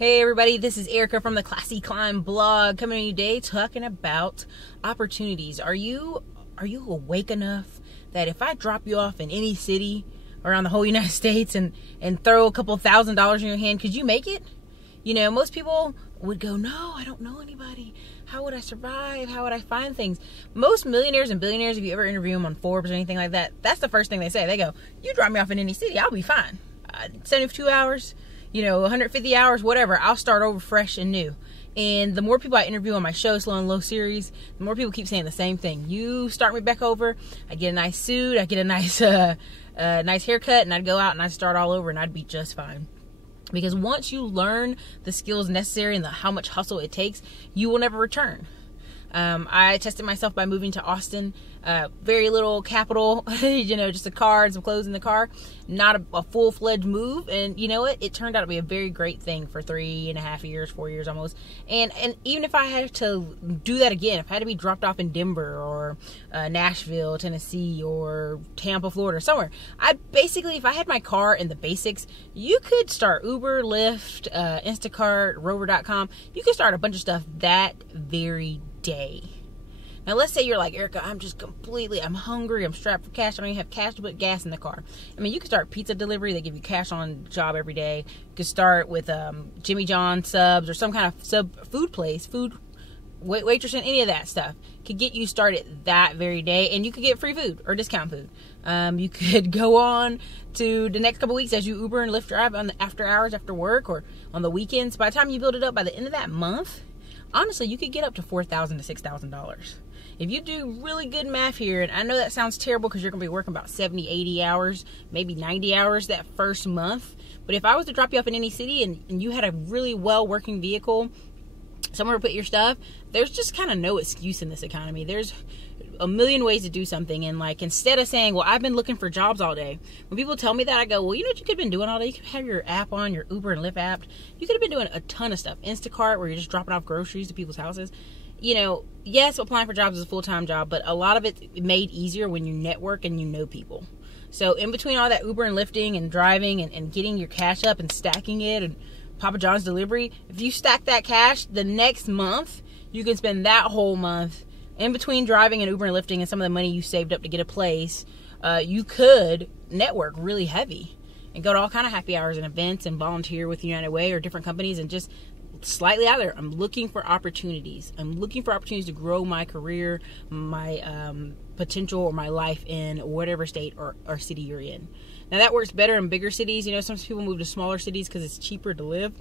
Hey everybody, this is Erica from the Classy Climb blog, coming to you today talking about opportunities. Are you awake enough that if I drop you off in any city around the whole United States and throw a couple $1,000s in your hand, could you make it? You know, most people would go, no, I don't know anybody. How would I survive? How would I find things? Most millionaires and billionaires, if you ever interview them on Forbes or anything like that, that's the first thing they say. They go, you drop me off in any city, I'll be fine. 72 hours, 150 hours, whatever, I'll start over fresh and new. And the more people I interview on my show, Slow and Low series, the more people keep saying the same thing. You start me back over, I get a nice suit, I get a nice nice haircut, and I'd go out and I'd start all over and I'd be just fine. Because once you learn the skills necessary and how much hustle it takes, you will never return. I tested myself by moving to Austin. Very little capital, just a car and some clothes in the car. Not a full-fledged move. And you know what? It turned out to be a very great thing for 3.5 years, 4 years almost. And even if I had to do that again, if I had to be dropped off in Denver or Nashville, Tennessee, or Tampa, Florida, somewhere, if I had my car and the basics, you could start Uber, Lyft, Instacart, Rover.com. You could start a bunch of stuff that very day. Now let's say you're like, Erica, I'm hungry, I'm strapped for cash, I don't even have cash to put gas in the car. I mean, you can start pizza delivery, they give you cash on job every day. You could start with Jimmy John subs or some kind of food place, waitress, and any of that stuff could get you started that very day, and you could get free food or discount food. You could go on to the next couple weeks as you Uber and Lyft drive on the after hours, after work, or on the weekends. By the time you build it up, by the end of that month, honestly, you could get up to $4,000 to $6,000. If you do really good math here, and I know that sounds terrible because you're going to be working about 70, 80 hours, maybe 90 hours that first month. But if I was to drop you off in any city and you had a really well-working vehicle, somewhere to put your stuff, there's just kind of no excuse in this economy. There's a million ways to do something. And instead of saying, well, I've been looking for jobs all day, when people tell me that, I go, well, you know what you could have been doing all day? You could have your app on, your Uber and Lyft app. You could have been doing a ton of stuff. Instacart, where you're just dropping off groceries to people's houses. Yes, applying for jobs is a full-time job, but a lot of it made easier when you network and you know people. So in between all that Uber and Lyfting and driving and getting your cash up and stacking it and Papa John's delivery, if you stack that cash, the next month, you can spend that whole month in between driving and Uber and Lyfting and some of the money you saved up to get a place. You could network really heavy and go to all kind of happy hours and events and volunteer with United Way or different companies and just slightly out there. I'm looking for opportunities. I'm looking for opportunities to grow my career, my potential, or my life in whatever state or city you're in. Now that works better in bigger cities. Some people move to smaller cities because it's cheaper to live.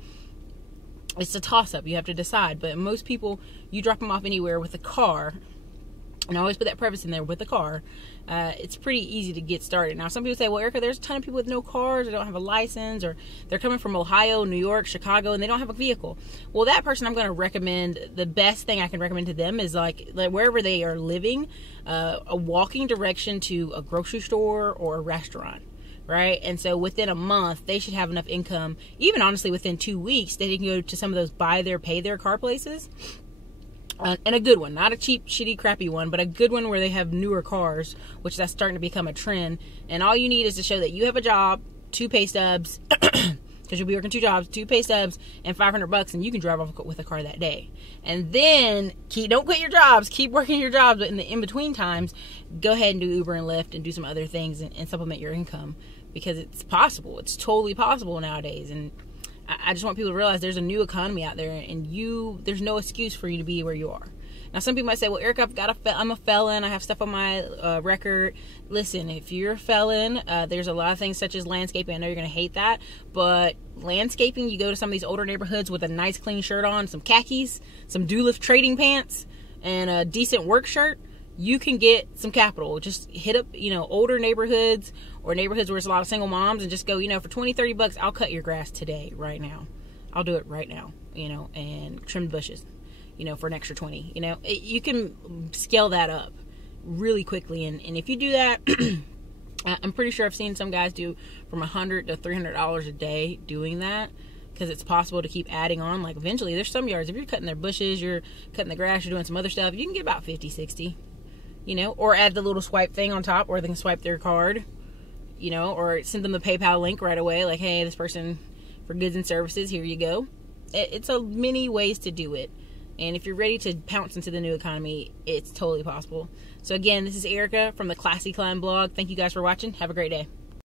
It's a toss-up. You have to decide. But most people, you drop them off anywhere with a car. And I always put that preface in there, with a car. It's pretty easy to get started. Now, some people say, well, Erica, there's a ton of people with no cars, or don't have a license, or they're coming from Ohio, New York, Chicago, and they don't have a vehicle. Well, that person, I'm going to recommend, the best thing I can recommend to them is like wherever they are living, a walking direction to a grocery store or a restaurant. Right? And so within a month, they should have enough income, even honestly within 2 weeks, that they can go to some of those buy their, pay their car places. And a good one, not a cheap, shitty, crappy one, but a good one where they have newer cars, which that's starting to become a trend. And all you need is to show that you have a job, 2 pay stubs, because you'll be working 2 jobs, 2 pay stubs, and $500, and you can drive off with a car that day. And then don't quit your jobs, keep working your jobs, but in the in-between times, go ahead and do Uber and Lyft and do some other things and supplement your income. Because it's possible. It's totally possible nowadays. And I just want people to realize there's a new economy out there, and there's no excuse for you to be where you are. Now, some people might say, well, Erica, I'm a felon. I have stuff on my record. Listen, if you're a felon, there's a lot of things such as landscaping. I know you're going to hate that, but landscaping, you go to some of these older neighborhoods with a nice clean shirt on, some khakis, some Doolittle trading pants, and a decent work shirt, you can get some capital. Just hit up, older neighborhoods or neighborhoods where there's a lot of single moms and just go, for $20, $30, I'll cut your grass today, right now. I'll do it right now, and trim the bushes, for an extra 20, you can scale that up really quickly. And if you do that, I'm pretty sure I've seen some guys do from $100 to $300 a day doing that. Because it's possible to keep adding on. Eventually, there's some yards, if you're cutting their bushes, you're cutting the grass, you're doing some other stuff, you can get about 50, 60. Or add the little swipe thing on top where they can swipe their card, or send them the PayPal link right away. Like, hey, this person for goods and services, here you go. It's a many ways to do it. And if you're ready to pounce into the new economy, it's totally possible. So again, this is Erica from the Classy Climb blog. Thank you guys for watching. Have a great day.